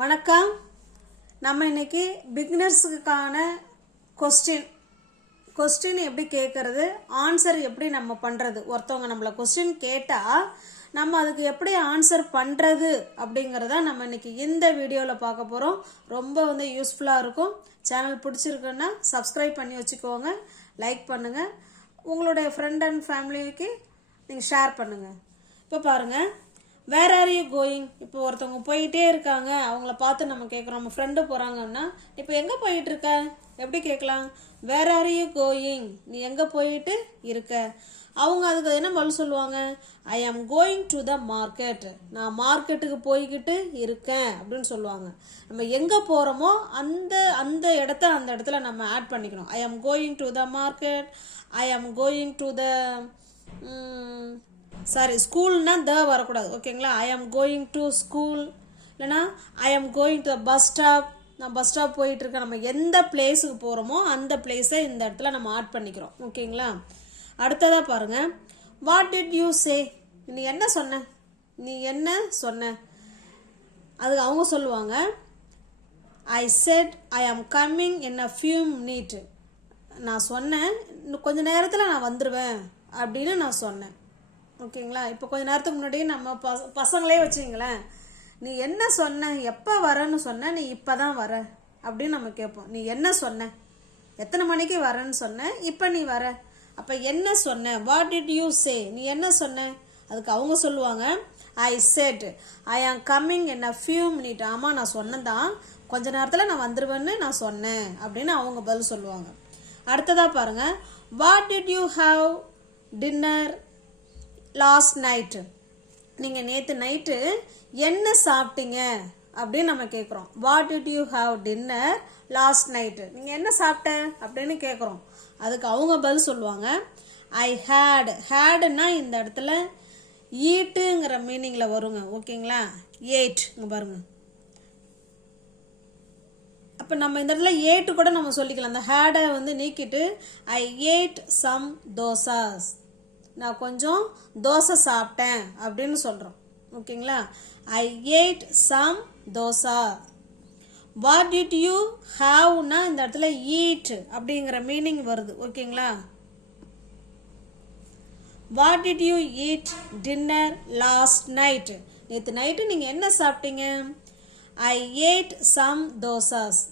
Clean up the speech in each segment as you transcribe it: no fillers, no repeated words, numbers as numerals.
வணக்கம். நம்ம இன்னைக்கு பிகினர்ஸுக்கான கொஸ்டின் எப்படி கேட்கறது, ஆன்சர் எப்படி நம்ம பண்ணுறது. ஒருத்தவங்க நம்மளை கொஸ்டின் கேட்டால் நம்ம அதுக்கு எப்படி ஆன்சர் பண்ணுறது அப்படிங்கிறத நம்ம இன்னைக்கு இந்த வீடியோவில் பார்க்க போகிறோம். ரொம்ப யூஸ்ஃபுல்லாக இருக்கும். சேனல் பிடிச்சிருக்குன்னா சப்ஸ்கிரைப் பண்ணி வச்சுக்கோங்க, லைக் பண்ணுங்கள், உங்களுடைய ஃப்ரெண்ட் அண்ட் ஃபேமிலிக்கு நீங்கள் ஷேர் பண்ணுங்கள். இப்போ பாருங்கள், வேர் ஆர் யூ கோயிங். இப்போ ஒருத்தவங்க போயிட்டே இருக்காங்க, அவங்கள பார்த்து நம்ம கேட்குறோம். நம்ம ஃப்ரெண்டு போகிறாங்கன்னா இப்போ எங்கே போயிட்டு இருக்க எப்படி கேட்கலாம், வேர் ஆர் யூ கோயிங், நீ எங்கே போயிட்டு இருக்க. அவங்க அதுக்கு என்ன பதில் சொல்லுவாங்க, ஐ am going to the market, நான் மார்க்கெட்டுக்கு போய்கிட்டு இருக்கேன் அப்படின்னு சொல்லுவாங்க. நம்ம எங்கே போகிறோமோ அந்த இடத்துல நம்ம ஆட் பண்ணிக்கணும். I am going to the market, I am going to த ஸ்கூல்னா த வரக்கூடாது, ஓகேங்களா. ஐ ஆம் கோயிங் டு ஸ்கூல், இல்லைனா I am going to bus stop, நான் பஸ் ஸ்டாப் போயிட்டு இருக்கேன். நம்ம எந்த பிளேஸுக்கு போகிறோமோ அந்த பிளேஸை இந்த இடத்துல நம்ம ஆட் பண்ணிக்கிறோம், ஓகேங்களா. அடுத்ததாக பாருங்கள், வாட் டிட் யூ சே, நீ என்ன சொன்ன. அதுக்கு அவங்க சொல்லுவாங்க, ஐ செட் ஐ ஆம் coming in a few minute, நான் சொன்னேன் இன்னும் கொஞ்சம் நேரத்தில் நான் வந்துடுவேன் அப்படின்னு நான் சொன்னேன், ஓகேங்களா. இப்போ கொஞ்சம் நேரத்துக்கு முன்னாடி நம்ம பசங்களே வச்சுங்களேன், நீ என்ன சொன்ன, எப்போ வரேன்னு சொன்ன, நீ இப்போ தான் வர அப்படின்னு நம்ம கேட்போம். நீ என்ன சொன்ன, எத்தனை மணிக்கு வரேன்னு சொன்ன, இப்போ நீ வர, அப்போ என்ன சொன்ன, வாட் டிட் யூ சே, நீ என்ன சொன்ன. அதுக்கு அவங்க சொல்லுவாங்க, ஐ செட் ஐ ஆம் coming in a few minute, ஆமாம் நான் சொன்னதான், கொஞ்ச நேரத்தில் நான் வந்துடுவேன்னு நான் சொன்னேன் அப்படின்னு அவங்க பதில் சொல்லுவாங்க. அடுத்ததாக பாருங்கள், what did you have dinner last night, நீங்கள் நேற்று நைட்டு என்ன சாப்பிட்டீங்க அப்படின்னு நம்ம கேட்குறோம். What did you have dinner last night, நீங்கள் என்ன சாப்பிட்ட அப்படின்னு கேட்குறோம். அதுக்கு அவங்க பதில் சொல்லுவாங்க, ஐ ஹேடுன்னா இந்த இடத்துல ஈட்டுங்கிற மீனிங்கில் வருங்க, ஓகேங்களா. ஏட் இங்கே பாருங்க, அப்போ நம்ம இந்த இடத்துல ஏட்டு கூட நம்ம சொல்லிக்கலாம். அந்த ஹேடை நீக்கிட்டு ஐ ஏட் சம் தோசாஸ், நான் கொஞ்சம் தோசை சாப்பிட்டேன் அப்படின்னு சொல்கிறோம், ஓகேங்களா. I ate some dosa. What did you ஹாவ்னா இந்த இடத்துல ஈட் அப்படிங்கிற மீனிங் வருது, ஓகேங்களா. What did you eat dinner last night, நேற்று நைட்டு நீங்கள் என்ன சாப்பிட்டீங்க. ஐ ஏட் சம் தோசாஸ்,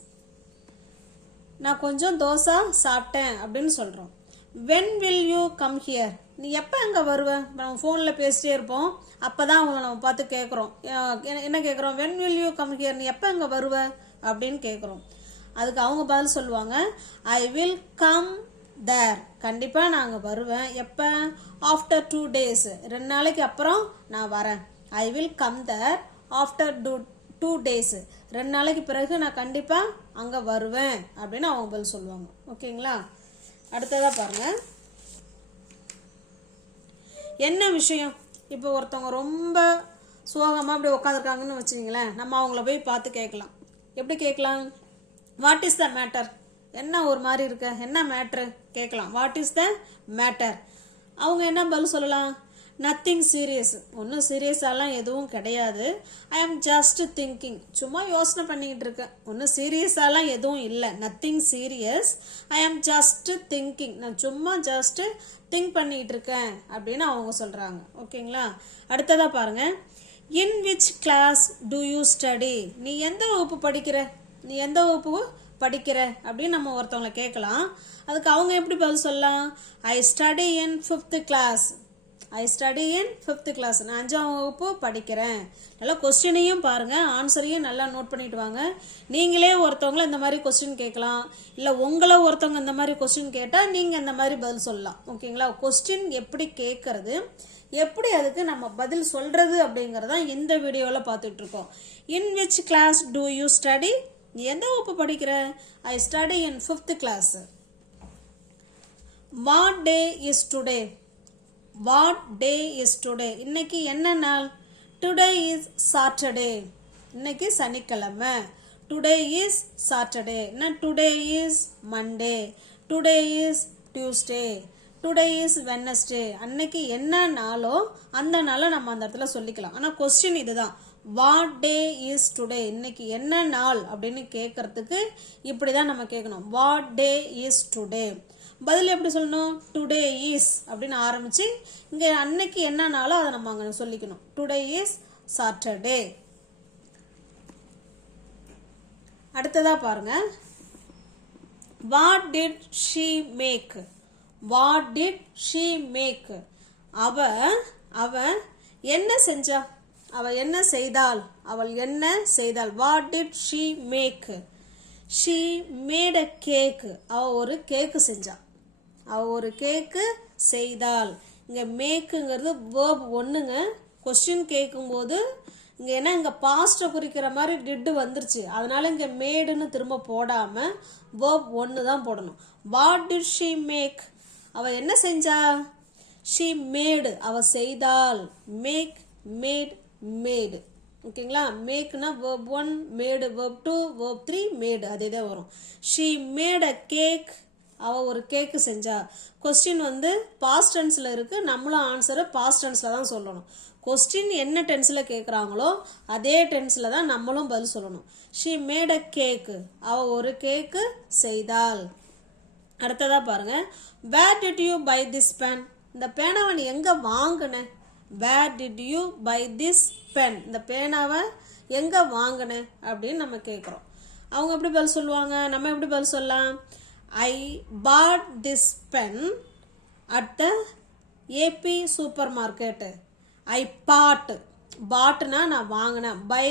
நான் கொஞ்சம் தோசை சாப்பிட்டேன் அப்படின்னு சொல்கிறோம். when will you come here, நீ எப்போ அங்கே வருவேன். நம்ம ஃபோனில் பேசிட்டே இருப்போம், அப்போ தான் அவங்க நம்ம பார்த்து கேட்குறோம், என்ன கேட்குறோம், when will you come here, நீ எப்போ அங்கே வருவ அப்படின்னு கேட்குறோம். அதுக்கு அவங்க பதில் சொல்லுவாங்க, ஐ வில் கம் தேர், கண்டிப்பாக நான் அங்கே வருவேன். எப்போ, ஆஃப்டர் 2 days, 2 நாளைக்கு அப்புறம் நான் வரேன். I will come there after 2 days, 2 நாளைக்கு பிறகு நான் கண்டிப்பாக அங்கே வருவேன் அப்படின்னு அவங்க பதில் சொல்லுவாங்க, ஓகேங்களா. அடுத்ததாக பாருங்கள், என்ன விஷயம். இப்போ ஒருத்தவங்க ரொம்ப சோகமாக அப்படி உட்காந்துருக்காங்கன்னு வச்சுக்கிங்களேன், நம்ம அவங்கள போய் பார்த்து கேட்கலாம். எப்படி கேட்கலாம், வாட் இஸ் த மேட்டர், என்ன ஒரு மாதிரி இருக்க, என்ன மேட்ரு கேட்கலாம். வாட் இஸ் த மேட்டர், அவங்க என்ன பதில் சொல்லலாம், நத்திங் சீரியஸ், ஒன்றும் சீரியஸாலாம் எதுவும் கிடையாது. ஐ ஆம் ஜஸ்ட் திங்கிங், சும்மா யோசனை பண்ணிக்கிட்டு இருக்கேன், ஒன்றும் சீரியஸாலாம் எதுவும் இல்லை. நத்திங் சீரியஸ், ஐ ஆம் ஜஸ்ட் திங்கிங், நான் சும்மா ஜஸ்ட்டு திங்க் பண்ணிக்கிட்டு இருக்கேன் அப்படின்னு அவங்க சொல்கிறாங்க, ஓகேங்களா. அடுத்ததாக பாருங்கள், in which class do you study, நீ எந்த வகுப்பு படிக்கிற அப்படின்னு நம்ம ஒருத்தவங்களை கேட்கலாம். அதுக்கு அவங்க எப்படி பதில் சொல்லலாம், I study in 5th class, I study in 5th class, நான் 5ஆம் வகுப்பு படிக்கிறேன். நல்லா கொஸ்டினையும் பாருங்கள், ஆன்சரையும் நல்லா நோட் பண்ணிட்டு வாங்க. நீங்களே ஒருத்தவங்கள இந்த மாதிரி கொஸ்டின் கேட்கலாம், இல்லை உங்களை ஒருத்தவங்க இந்த மாதிரி கொஸ்டின் கேட்டால் நீங்கள் இந்த மாதிரி பதில் சொல்லலாம், ஓகேங்களா. கொஸ்டின் எப்படி கேட்கறது, எப்படி அதுக்கு நம்ம பதில் சொல்கிறது அப்படிங்கிறதான் இந்த வீடியோவில் பார்த்துட்ருக்கோம். In which class do you study, நீ எந்த வகுப்பு படிக்கிற. I study in 5th class. What day is today, what day is today, இன்னைக்கு என்ன நாள். டுடே இஸ் சாட்டர்டே, இன்னைக்கு சனிக்கிழமை. Today is Saturday, today is Monday, today is Tuesday, today is Wednesday. அன்னைக்கு என்ன நாளோ அந்த நாளை நம்ம அந்த இடத்துல சொல்லிக்கலாம். ஆனால் கொஸ்டின் இதுதான், வாட் டே இஸ் டுடே, இன்னைக்கு என்ன நாள் அப்படின்னு கேட்கறதுக்கு இப்படி தான் நம்ம கேட்கணும். What day is today. பதில் எப்படி சொல்லணும்? டுடே இஸ் அப்படின்னு ஆரம்பிச்சு இங்கே அன்னைக்கு என்ன நாளோ அதை நம்ம அங்கே சொல்லிக்கணும். Today is Saturday. அடுத்ததா பாருங்க. What did she make, what did she make, அவ என்ன செஞ்சா, அவ என்ன செய்தாள், அவள் என்ன செய்தாள். What did she make, she made a cake, அவ ஒரு கேக்கு செஞ்சா, அவ ஒரு கேக்கு செய்தாள். இங்கே மேக்குங்கிறது வேர்ப் ஒன்றுங்க. கொஸ்டின் கேட்கும்போது இங்கே என்ன இங்கே பாஸ்ட்டை குறிக்கிற மாதிரி டிட்டு வந்துருச்சு, அதனால இங்கே மேடுன்னு திரும்ப போடாமல் வேர்ப் ஒன்று தான் போடணும். வாட் டிட் ஷீ மேக், அவ என்ன செஞ்சா. ஷீ மேடு, அவ செய்தாள். மேக், மேட், மேடு. ஓகேங்களா? மேக்னா வேர்ப் 1, மேடு வேர்ப் 2, வேர்ப் 3, மேடு அதே தான் வரும். ஷீ மேட் அ கேக், அவ ஒரு கேக்கு செஞ்சா. கொஸ்டின் வந்து பாஸ்ட் டென்ஸில் இருக்கு, நம்மளும் ஆன்சரை பாஸ்ட் டென்ஸில் தான் சொல்லணும். கொஸ்டின் என்ன டென்ஸில் கேட்குறாங்களோ அதே டென்ஸில் தான் நம்மளும் பதில் சொல்லணும். ஷீ மேட் அ கேக்கு, அவ ஒரு கேக்கு செய்தாள். அடுத்ததா பாருங்க. Where did you buy this pen, இந்த பேனாவை நீ எங்கே வாங்கின. Where did you buy this pen, இந்த பேனாவை எங்கே வாங்கின அப்படின்னு நம்ம கேட்குறோம். அவங்க எப்படி பதில் சொல்லுவாங்க, நம்ம எப்படி பதில் சொல்லலாம். I bought this pen at the AB சூப்பர் மார்க்கெட்டு. ஐ பாட், பாட்னா நான் வாங்கினேன். பை,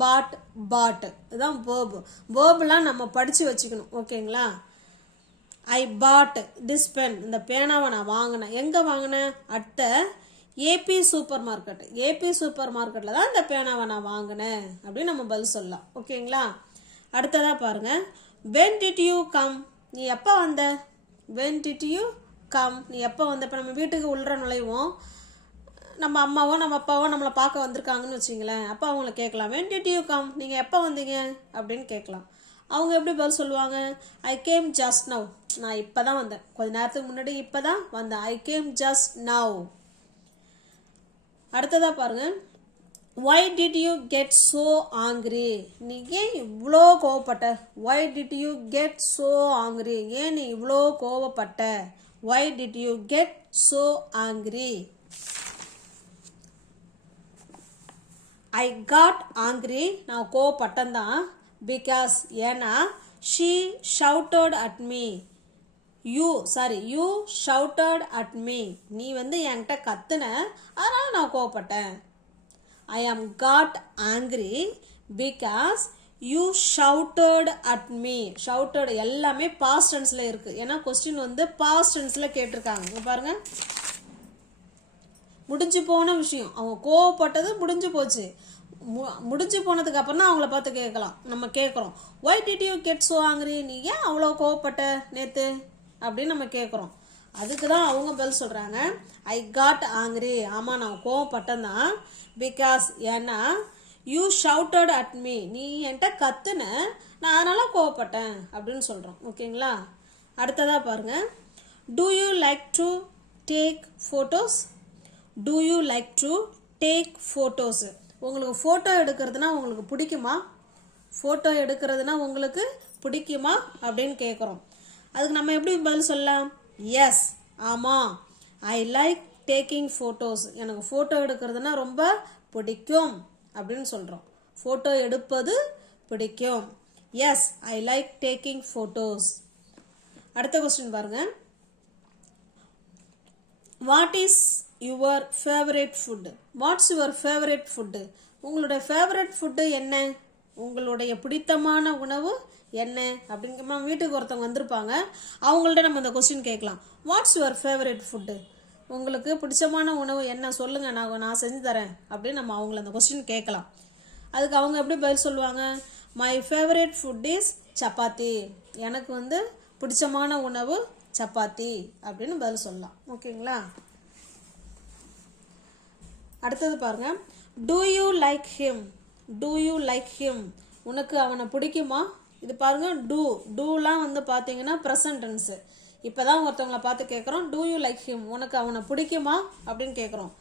பாட், பாட் இதுதான் வேர்பு. வேர்புலாம் நம்ம படித்து வச்சுக்கணும். ஓகேங்களா? ஐ பாட் திஸ் பென், இந்த பேனாவை நான் வாங்கினேன். எங்கே வாங்கினேன்? At the AB supermarket, AB super மார்க்கெட்டில் தான் இந்த பேனாவை நான் வாங்கினேன் அப்படின்னு நம்ம பதில் சொல்லலாம். ஓகேங்களா? அடுத்ததாக பாருங்க. வென் டிட் யூ கம், நீ எப்போ வந்த. வென் டிட் யூ கம், நீ எப்போ வந்த. இப்போ நம்ம வீட்டுக்கு உள்ள நுழைவோம், நம்ம அம்மாவோ நம்ம அப்பாவோ நம்மளை பார்க்க வந்திருக்காங்கன்னு வச்சிங்களேன். அப்போ அவங்கள கேட்கலாம், வென் டிட் யூ கம், நீங்கள் எப்போ வந்தீங்க அப்படின்னு கேட்கலாம். அவங்க எப்படி பதில் சொல்லுவாங்க. ஐ கேம் ஜஸ்ட் நவ், நான் இப்போ தான் வந்தேன், கொஞ்ச நேரத்துக்கு முன்னாடி இப்போ தான் வந்தேன். I came just now. அடுத்ததாக பாருங்க. why did you get so angry, நீ ஏன் இவ்வளோ கோவப்பட்ட. why did you get so angry, ஏன் நீ இவ்வளோ கோவப்பட்ட. why did you get so angry. I got angry, நான் கோவப்பட்டேன் தான். because ஏன்னா she shouted at me, you shouted at me, நீ வந்து என்கிட்ட கத்துன அதனால நான் கோவப்பட்டேன். I am got angry because you shouted at me. shouted எல்லாமே past tenseல இருக்கு, ஏன்னா கொஸ்டின் வந்து past tenseல கேட்டிருக்காங்க. பாருங்க, முடிஞ்சு போன விஷயம், அவங்க கோவப்பட்டது முடிஞ்சு போச்சு. முடிஞ்சு போனதுக்கு அப்புறம் தான் அவங்கள பார்த்து கேட்கலாம். நம்ம கேட்குறோம், why did you get so angry, நீ ஏன் அவ்வளோ கோவப்பட்ட நேற்று அப்படின்னு நம்ம கேட்குறோம். அதுக்கு தான் அவங்க பதில் சொல்கிறாங்க, ஐ காட் ஆங்க்ரி, ஆமாம் நான் கோவப்பட்டேன் தான். பிகாஸ் ஏன்னா யூ ஷவுட்டட் அட் மீ, நீ என்கிட்ட கத்துன நான் அதனால் கோவப்பட்டேன் அப்படின்னு சொல்கிறோம். ஓகேங்களா? அடுத்ததாக பாருங்கள். Do you like to take photos. Do you like to take photos, உங்களுக்கு ஃபோட்டோ எடுக்கிறதுனா உங்களுக்கு பிடிக்குமா. ஃபோட்டோ எடுக்கிறதுனா உங்களுக்கு பிடிக்குமா அப்படின்னு கேட்குறோம். அதுக்கு நம்ம எப்படி பதில் சொல்லலாம். எஸ், ஆமாம், ஐ லைக் டேக்கிங் ஃபோட்டோஸ், எனக்கு ஃபோட்டோ எடுக்கிறதுனா ரொம்ப பிடிக்கும் அப்படின்னு சொல்கிறோம். ஃபோட்டோ எடுப்பது பிடிக்கும். Yes, I like taking photos. அடுத்த கொஸ்டின் பாருங்க. What is your favourite food. What's your favourite food, உங்களுடைய ஃபேவரட் ஃபுட்டு என்ன, உங்களுடைய பிடித்தமான உணவு என்ன அப்படிங்கிற வீட்டுக்கு ஒருத்தவங்க வந்திருப்பாங்க, அவங்கள்ட்ட நம்ம இந்த கொஸ்டின் கேட்கலாம். வாட்ஸ் யுவர் ஃபேவரட் ஃபுட்டு, உங்களுக்கு பிடிச்சமான உணவு என்ன சொல்லுங்கள், நான் செஞ்சு தரேன் அப்படின்னு நம்ம அவங்கள அந்த கொஸ்டின் கேட்கலாம். அதுக்கு அவங்க எப்படி பதில் சொல்லுவாங்க. My favourite food is chapati, எனக்கு வந்து பிடிச்சமான உணவு சப்பாத்தி அப்படின்னு பதில் சொல்லலாம். ஓகேங்களா? அடுத்தது பாருங்க. Do you like him. Do you like him, உனக்கு அவனை பிடிக்குமா. இது பாருங்க, டூலாம் வந்து பார்த்தீங்கன்னா ப்ரெசன்ட் டென்ஸு. இப்போ தான் ஒருத்தவங்களை பார்த்து கேட்குறோம், டூ யூ லைக் ஹிம், உனக்கு அவனை பிடிக்குமா அப்படின்னு கேட்குறோம்.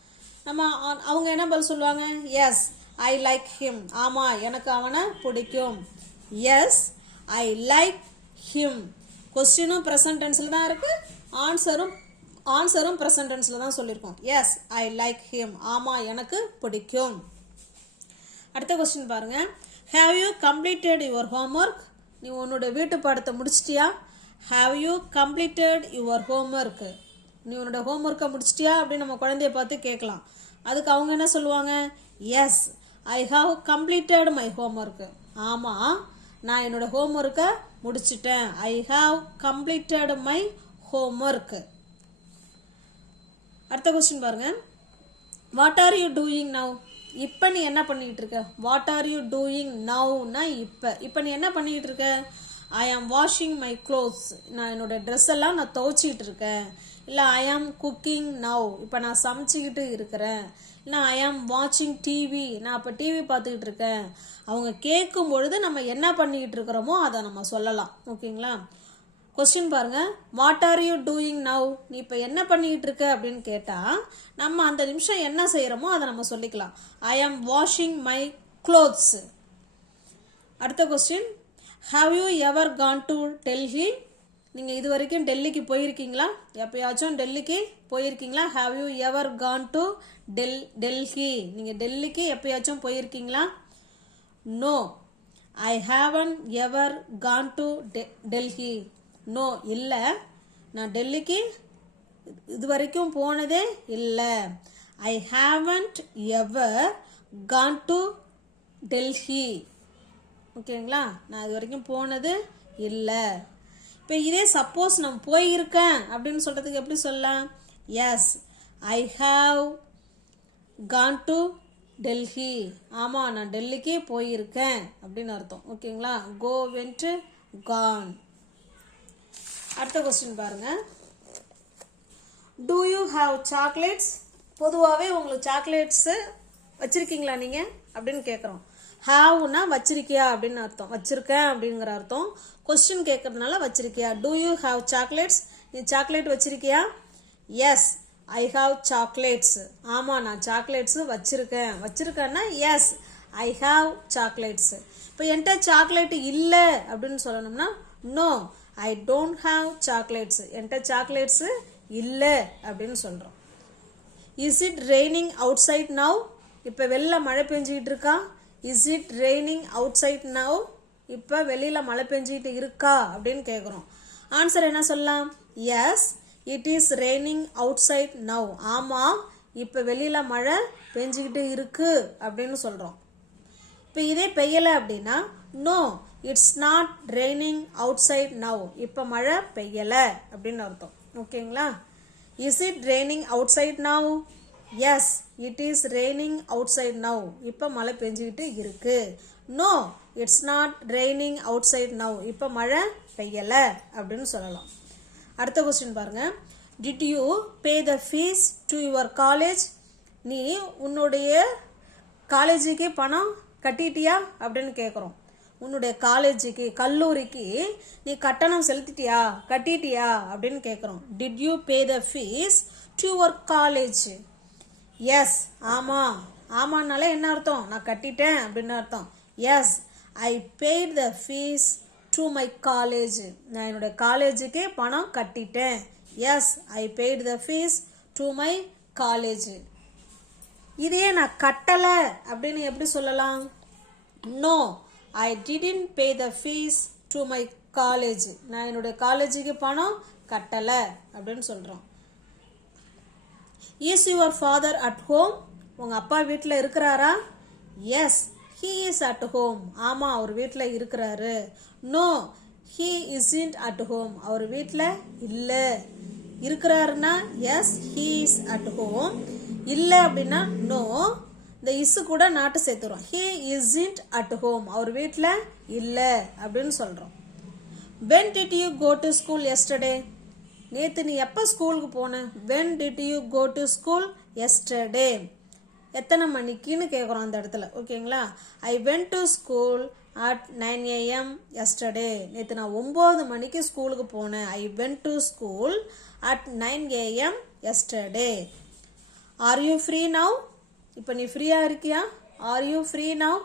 நம்ம அவங்க என்ன பதில் சொல்லுவாங்க. Yes, I like him. ஆமாம், எனக்கு அவனை பிடிக்கும். Yes, I like him. கொஸ்டினும் ப்ரெசன்ட் டென்ஸில் தான் இருக்குது, ஆன்சரும் ப்ரெசன்ட் டென்ஸில் தான் சொல்லியிருக்கோம். Yes, I like him. ஆமாம், எனக்கு பிடிக்கும். அடுத்த கொஸ்டின் பாருங்க. Have you completed your homework? நீ உன்னோட வீட்டு பாடத்தை முடிச்சிட்டியா? Have you completed your homework? நீ உன்னோட ஹோம்ஒர்க்கை முடிச்சிட்டியா அப்படின்னு நம்ம குழந்தைய பார்த்து கேட்கலாம். அதுக்கு அவங்க என்ன சொல்லுவாங்க? Yes, I have completed my homework. ஆமாம், நான் என்னோட ஹோம்ஒர்க்கை முடிச்சிட்டேன். I have completed my homework. அடுத்த கொஸ்டின் பாருங்க. What are you doing now? இப்போ நீ என்ன பண்ணிக்கிட்டு இருக்க? வாட் ஆர் யூ டூயிங் நவ்னா இப்போ நீ என்ன பண்ணிக்கிட்டு இருக்க? ஐ ஆம் வாஷிங் மை க்ளோத்ஸ். நான் என்னோட ட்ரெஸ் எல்லாம் நான் துவைச்சிக்கிட்டு இருக்கேன். இல்லை ஐ ஆம் குக்கிங் நவ். இப்போ நான் சமைச்சிக்கிட்டு இருக்கிறேன். இல்லை ஐ ஆம் வாட்சிங் டிவி. நான் இப்போ டிவி பார்த்துக்கிட்டு இருக்கேன். அவங்க கேட்கும் பொழுது நம்ம என்ன பண்ணிக்கிட்டு இருக்கிறோமோ அதை நம்ம சொல்லலாம். ஓகேங்களா? கொஸ்டின் பாருங்க. What are you doing now? நீ இப்போ என்ன பண்ணிக்கிட்டு இருக்க அப்படின்னு கேட்டால் நம்ம அந்த நிமிஷம் என்ன செய்கிறோமோ அதை நம்ம சொல்லிக்கலாம். I am washing my clothes. அடுத்த question. Have you ever gone to Delhi? நீங்கள் இது வரைக்கும் டெல்லிக்கு போயிருக்கீங்களா? எப்பயாச்சும் டெல்லிக்கு போயிருக்கீங்களா? Have you ever gone to Delhi? நீங்கள் டெல்லிக்கு எப்பயாச்சும் போயிருக்கீங்களா? No, I haven't ever gone to Delhi. No, இல்லை, நான் டெல்லிக்கு இது வரைக்கும் போனதே இல்லை. I haven't ever gone to Delhi. ஓகேங்களா? நான் இது வரைக்கும் போனது இல்லை. இப்போ இதே சப்போஸ் நான் போயிருக்கேன் அப்படின்னு சொல்கிறதுக்கு எப்படி சொல்லலாம்? Yes, I have gone to Delhi. ஆமாம், நான் டெல்லிக்கு போயிருக்கேன் அப்படின்னு அர்த்தம். ஓகேங்களா? Go, went, gone. அடுத்த கொஸ்டின் பாருங்க. Do you have chocolates? பொதுவாகவே உங்களுக்கு சாக்லேட்ஸு வச்சுருக்கீங்களா நீங்கள் அப்படின்னு கேட்குறோம். ஹாவ்னா வச்சிருக்கியா அப்படின்னு அர்த்தம். வச்சிருக்கேன் அப்படிங்கிற அர்த்தம். கொஸ்டின் கேட்கறதுனால வச்சிருக்கியா. Do you have chocolates? நீ சாக்லேட் வச்சிருக்கியா? Yes, I have chocolates. ஆமாம், நான் சாக்லேட்ஸு வச்சிருக்கேன்னா எஸ், ஐ ஹாவ் சாக்லேட்ஸ். இப்போ என்கிட்ட சாக்லேட் இல்லை அப்படின்னு சொல்லணும்னா no, I don't have chocolates. என்கிட்ட சாக்லேட்ஸு இல்லை அப்படின்னு சொல்கிறோம். Is it raining outside now? இப்போ வெளில மழை பெஞ்சிக்கிட்டு இருக்கா? Is it raining outside now? இப்போ வெளியில் மழை பெஞ்சிக்கிட்டு இருக்கா அப்படின்னு கேட்குறோம். ஆன்சர் என்ன சொல்லலாம்? Yes, it is raining outside now. ஆமாம், இப்போ வெளியில் மழை பெஞ்சிக்கிட்டு இருக்கு அப்படின்னு சொல்கிறோம். இப்போ இதே பெய்யலை அப்படின்னா no, it's not raining outside now. இப்போ மழை பெய்யலை அப்படின்னு அர்த்தம். ஓகேங்களா? Is it raining outside now? Yes, it is raining outside now. இப்போ மழை பெஞ்சிக்கிட்டு இருக்கு. No, it's not raining outside now. இப்போ மழை பெய்யலை அப்படின்னு சொல்லலாம். அடுத்த கொஸ்டின் பாருங்க. Did you pay the fees to your college? நீ உன்னுடைய காலேஜுக்கு பணம் கட்டிட்டியா அப்படின்னு கேட்குறோம். உன்னுடைய காலேஜுக்கு, கல்லூரிக்கு நீ கட்டணம் கட்டிட்டியா அப்படின்னு கேட்குறோம். Did you pay the fees to your college? Yes, ஆமாம். ஆமான்னாலே என்ன அர்த்தம்? நான் கட்டிட்டேன் அப்படின்னு அர்த்தம். Yes, I paid the fees to my college. நான் என்னுடைய காலேஜுக்கு பணம் கட்டிட்டேன். Yes, I paid the fees to my college. இதையே நான் கட்டலை அப்படின்னு எப்படி சொல்லலாம்? No, I didn't pay the fees to my college. நான் என்னுடைய காலேஜுக்கு பணம் கட்டலை அப்படின்னு சொல்கிறோம். Is your father at home? உங்கள் அப்பா வீட்டில் இருக்கிறாரா? Yes, he is at home. ஆமாம், அவர் வீட்டில் இருக்கிறாரு. No, he isn't at home. அவர் வீட்டில் இல்லை. இருக்கிறாருன்னா yes, he is at home. இல்லை அப்படின்னா நோ, இந்த இஸ் கூட நாட்டு சேர்த்துறோம். He isn't at home. அவர் வீட்டில் இல்லை அப்படின்னு சொல்கிறோம். when did you go to school yesterday? நேற்று நீ எப்போ ஸ்கூலுக்கு போன? when did you go to school yesterday? எத்தனை மணிக்குன்னு கேட்குறோம் அந்த இடத்துல. ஓகேங்களா? ஐ went to school at 9 AM yesterday. நேற்று நான் 9 மணிக்கு ஸ்கூலுக்கு போனேன். ஐ went to school at 9 AM yesterday. Are you free now? இப்போ நீ ஃப்ரீயாக இருக்கியா? Are you free now?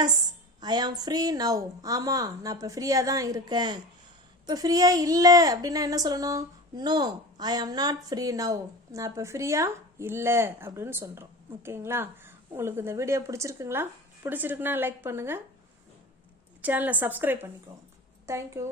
Yes I am free now. ஆமாம் நான் இப்போ ஃப்ரீயாக தான் இருக்கேன். இப்போ ஃப்ரீயாக இல்லை அப்படின்னா என்ன சொல்லணும்? No I am not free now. நான் இப்போ ஃப்ரீயாக இல்லை அப்படின்னு சொல்கிறோம். ஓகேங்களா? உங்களுக்கு இந்த வீடியோ பிடிச்சிருக்குங்களா? பிடிச்சிருக்குன்னா லைக் பண்ணுங்கள், சேனலை சப்ஸ்கிரைப் பண்ணிக்கோங்க. தேங்க்யூ.